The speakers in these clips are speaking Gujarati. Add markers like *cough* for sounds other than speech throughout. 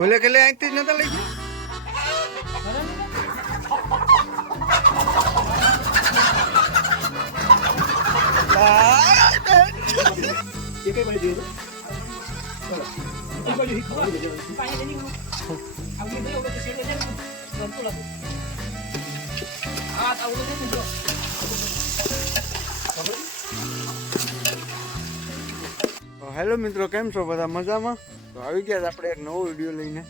ભલે કે લે અહીંથી જ નતા લઈ ગયા? હેલો મિત્રો કેમ છો? બધા મજામાં? તો આવી ગયા આપણે એક નવો વીડિયો લઈને.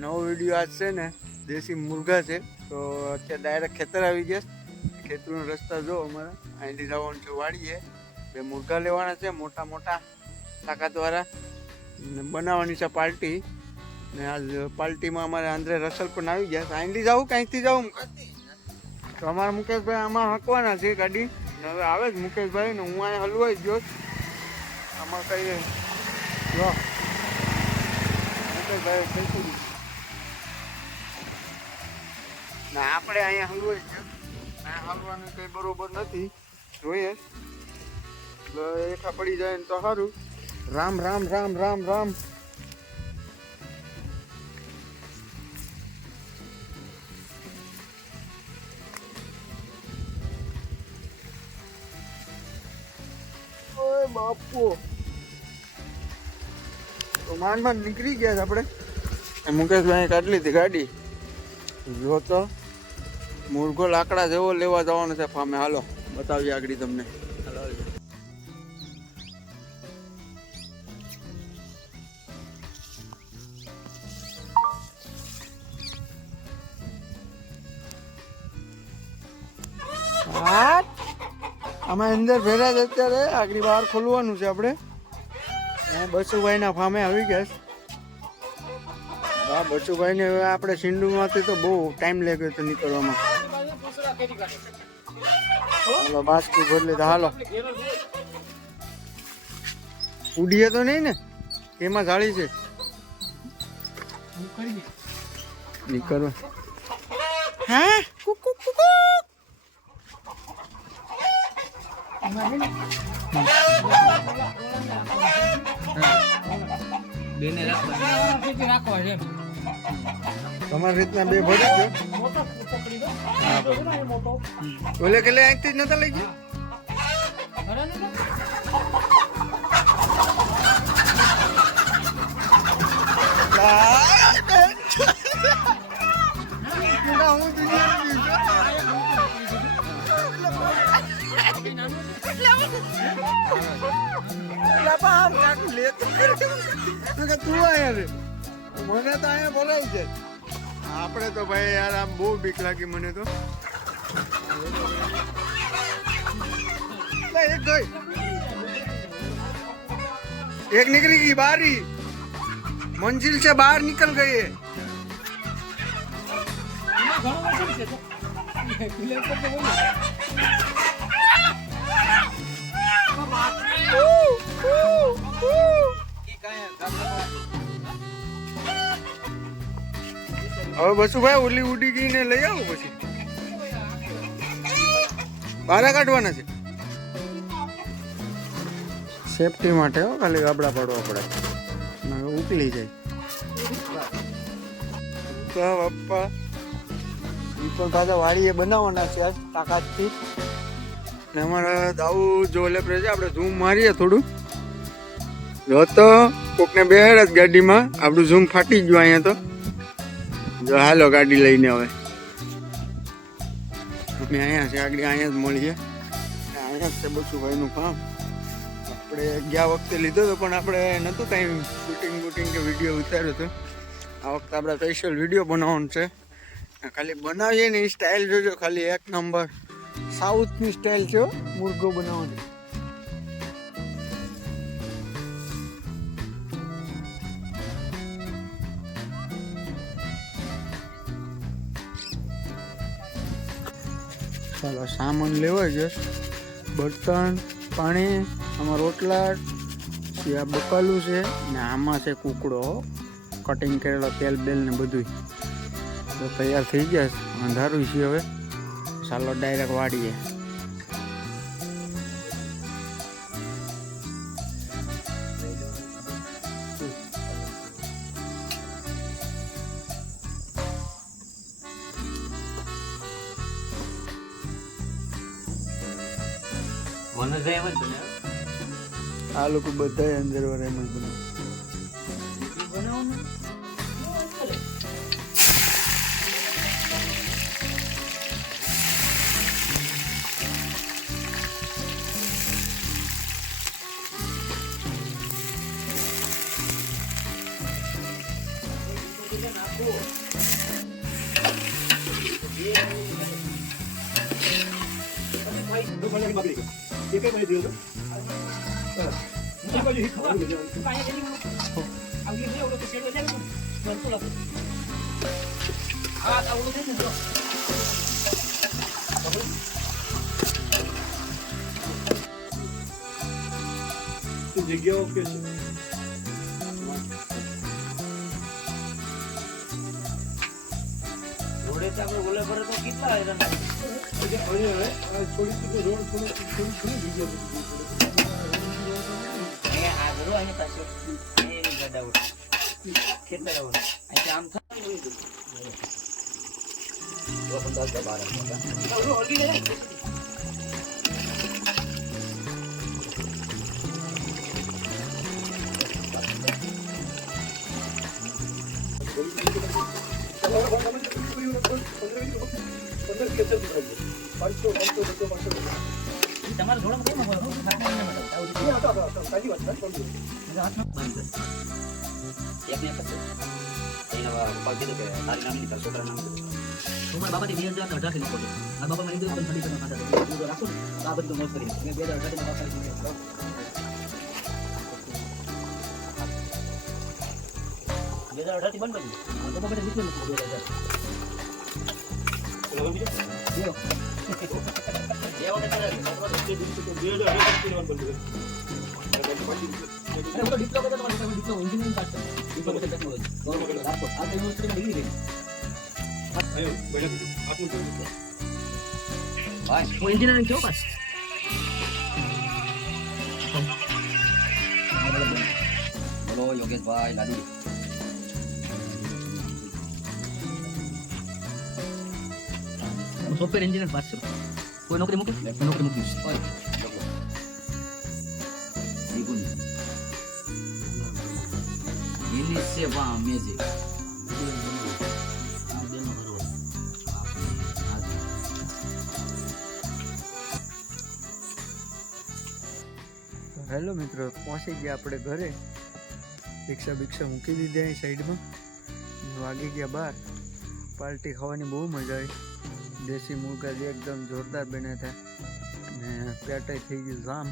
નવો વીડિયો આજ છે ને, દેશી મુર્ગા છે. તો અત્યારે ડાયરેક્ટ ખેતર આવી ગયા ખેતરનો રસ્તા જો અમારા. અહીંથી જવાનું છે વાડીએ. બે મુર્ગા લેવાના છે મોટા મોટા તાકાતવાળા બનાવવાની છે પાર્ટી ને આજ પાર્ટીમાં અમારે આંધ્રે રસલ પણ આવી ગયા અહીંથી જાઉં કે જાઉં? તો અમારા મુકેશભાઈ આમાં હકવાના છે ગાડી. હવે આવે જ મુકેશભાઈ ને હું અહીંયા હલવાઈ ગયો આમાં કઈ જો. દીધું. આપણે અહીંયા હલવાઈ છે. અહીંયા હલવાનું કઈ બરોબર નથી. જોઈએ. એકા પડી જાય ને તો સારું. રામ રામ રામ રામ રામ. બાપુ. તો માંડ માંડ નીકળી ગયા છે આપણે. મુકેશભાઈ કાઢી લીધી ગાડી. જો તો મુરઘો લાકડા જેવો લેવા જવાનો છે ફામે. હાલો બતાવીએ આગળ તમને. આમાં અંદર ભેરા જ અત્યારે આગળ બહાર ખોલવાનું છે આપણે. બસુભાઈના ફામે આવી ગયા હા બચુભાઈને હવે આપણે સિંડુમાંથી તો બહુ ટાઈમ લાગ્યો હતો નીકળવામાં. હાલો બાસ્કુ ભરલી તો હાલો. ઉડીએ તો નહીં ને? એમાં જાળી છે. નીકળવા. હા? કુકુ કુકુ. તમારી રીતના બે ભરી ગયો ઓલે કે લે અહીંથી જ નતા લઈ ગયા? પામ કાકુ લે કે તું આયા રે. મને તો અહીંયા બોલાય છે આપણે તો ભાઈ યાર આમ બહુ બીક લાગી. મને તો. એક ગઈ. એક નીકળી ગઈ બારી. મંજિલ છે બહાર નીકળ ગઈ ઘણો વર્ષ છે *laughs* હવે બસુભાઈ ઓલી ઉડી ગઈ ને લઈ આવો પછી. બારા કાઢવાના છે. સેફટી માટે હો, ખાલી ગાબડા પાડવા પડે. ઉકલી જાય. પપ્પા ઈ પણ પાછા વાડીએ બનાવવાના છે આજ તાકાતથી. ને અમારા દાઉ જો લેપ છે આપણે ઝૂમ મારીએ થોડું. જો તો કોકને બેહેડ જ ગાડીમાં. આપણું ઝૂમ ફાટી ગયું અહીંયા તો. જો હાલો ગાડી લઈને હવે. અમે અહીંયા છે, આગળ અહીંયા જ મળીએ. અહીંયા જ છે બસુભાઈનું કામ આપણે ગયા વખતે લીધો હતો પણ આપણે નહોતું કાંઈ શૂટિંગ બૂટિંગ કે વીડિયો ઉતાર્યો હતો. આ વખતે આપણે સ્પેશિયલ વીડિયો બનાવવાનો છે. ખાલી બનાવીએ ને એ સ્ટાઇલ જોજો, ખાલી એક નંબર સાઉથની સ્ટાઇલ છે મુર્ગો બનાવવાની. ચાલો સામાન લેવા છે. બર્તન પાણી, આમાં રોટલા પછી આ બકાલું છે ને આમાં છે કુકડો કટિંગ કરેલો તેલ, બેલ ને બધું તો તૈયાર થઈ ગયા અંધારું છે હવે. ચાલો ડાયરેક્ટ વાડીએ વનરાજ એમ જ બને આ લોકો બધા અંદર વાળા એમ જ બનાવે બનાવવાનું જગ્યાઓ કે છે રોડે તો આપણે ઓલે પર તો કેટલા હેરાન અહીંયા આ થોડી રોડ થોડું થોડું થોડી જગ્યા અહીંયા આ ઘરો અહીંયા પાછળ અહીંયા એની ગાડા ખેતર આવું આમ થાય. પાંચસો પાંચસો દસ પાંચસો નામ હું મારા બાપાથી બે હજાર અઢારથી નોખો મારા બાપા મને કીધું ઠંડી ખાતા હતા રાખો ને આ બધું મોજ કરી મેં બે હજાર અઢારથી બે હજાર અઢાર. થી બંધ કર્યું તો બાપા નીકળ્યું બે હજાર બે અરે હું તો ડિપ્લોમા કરતો હતો મારી diploma engineering pass diploma technology government Rajkot આ યુનિવર્સિટીમાં ડિગ્રી કરી ભાઈ હું એન્જિનિયરિંગ છું પાસ બોલો યોગેશભાઈ લાડુ હું સોફ્ટવેર એન્જિનિયર પાસ છું. કોઈ નોકરી મૂકે? નોકરી નિગુણ એની સેવા અમેઝિંગ હેલો મિત્રો પહોંચી ગયા આપણે ઘરે. રિક્ષા બિક્ષા મૂકી દીધી અહીં સાઈડમાં વાગી ગયા બાર. પાર્ટી ખાવાની બહુ મજા આવી. દેશી મુર્ગા જે એકદમ જોરદાર બન્યા હતા ને પેટાઈ થઈ ગયું જામ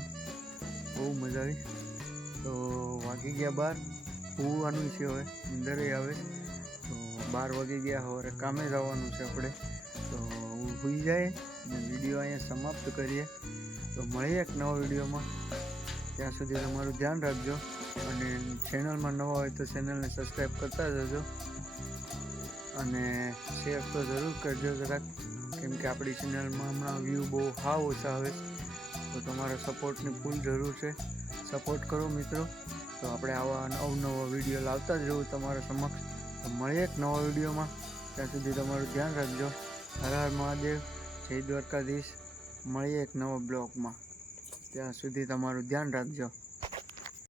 બહુ મજા આવી. તો વાગી ગયા બાર. હોવાનું છે હવે. અંદરે આવે. તો બાર વાગી ગયા હવે કામે જવાનું છે આપણે. તો હોઈ જાય ને વીડિયો અહીંયા સમાપ્ત કરીએ. તો મળીએ એક નવા વિડીયોમાં. ત્યાં સુધી તમારું ધ્યાન રાખજો. અને ચેનલમાં નવા હોય તો ચેનલને સબસ્ક્રાઈબ કરતા જજો. અને શેર તો જરૂર કરજો જરાક. કેમ કે આપણી ચેનલમાં હમણાં વ્યૂ બહુ હાવ ઓછા આવે તો તમારા સપોર્ટની ફૂલ જરૂર છે. સપોર્ટ કરો મિત્રો. તો આપણે આવા અવનવા વીડિયો લાવતા જ રહું તમારા સમક્ષ. તો મળીએ એક નવા વિડીયોમાં. ત્યાં સુધી તમારું ધ્યાન રાખજો. હર હર મહાદેવ. જય દ્વારકાધીશ. મળીએ એક નવા બ્લોગમાં. ત્યાં સુધી તમારું ધ્યાન રાખજો.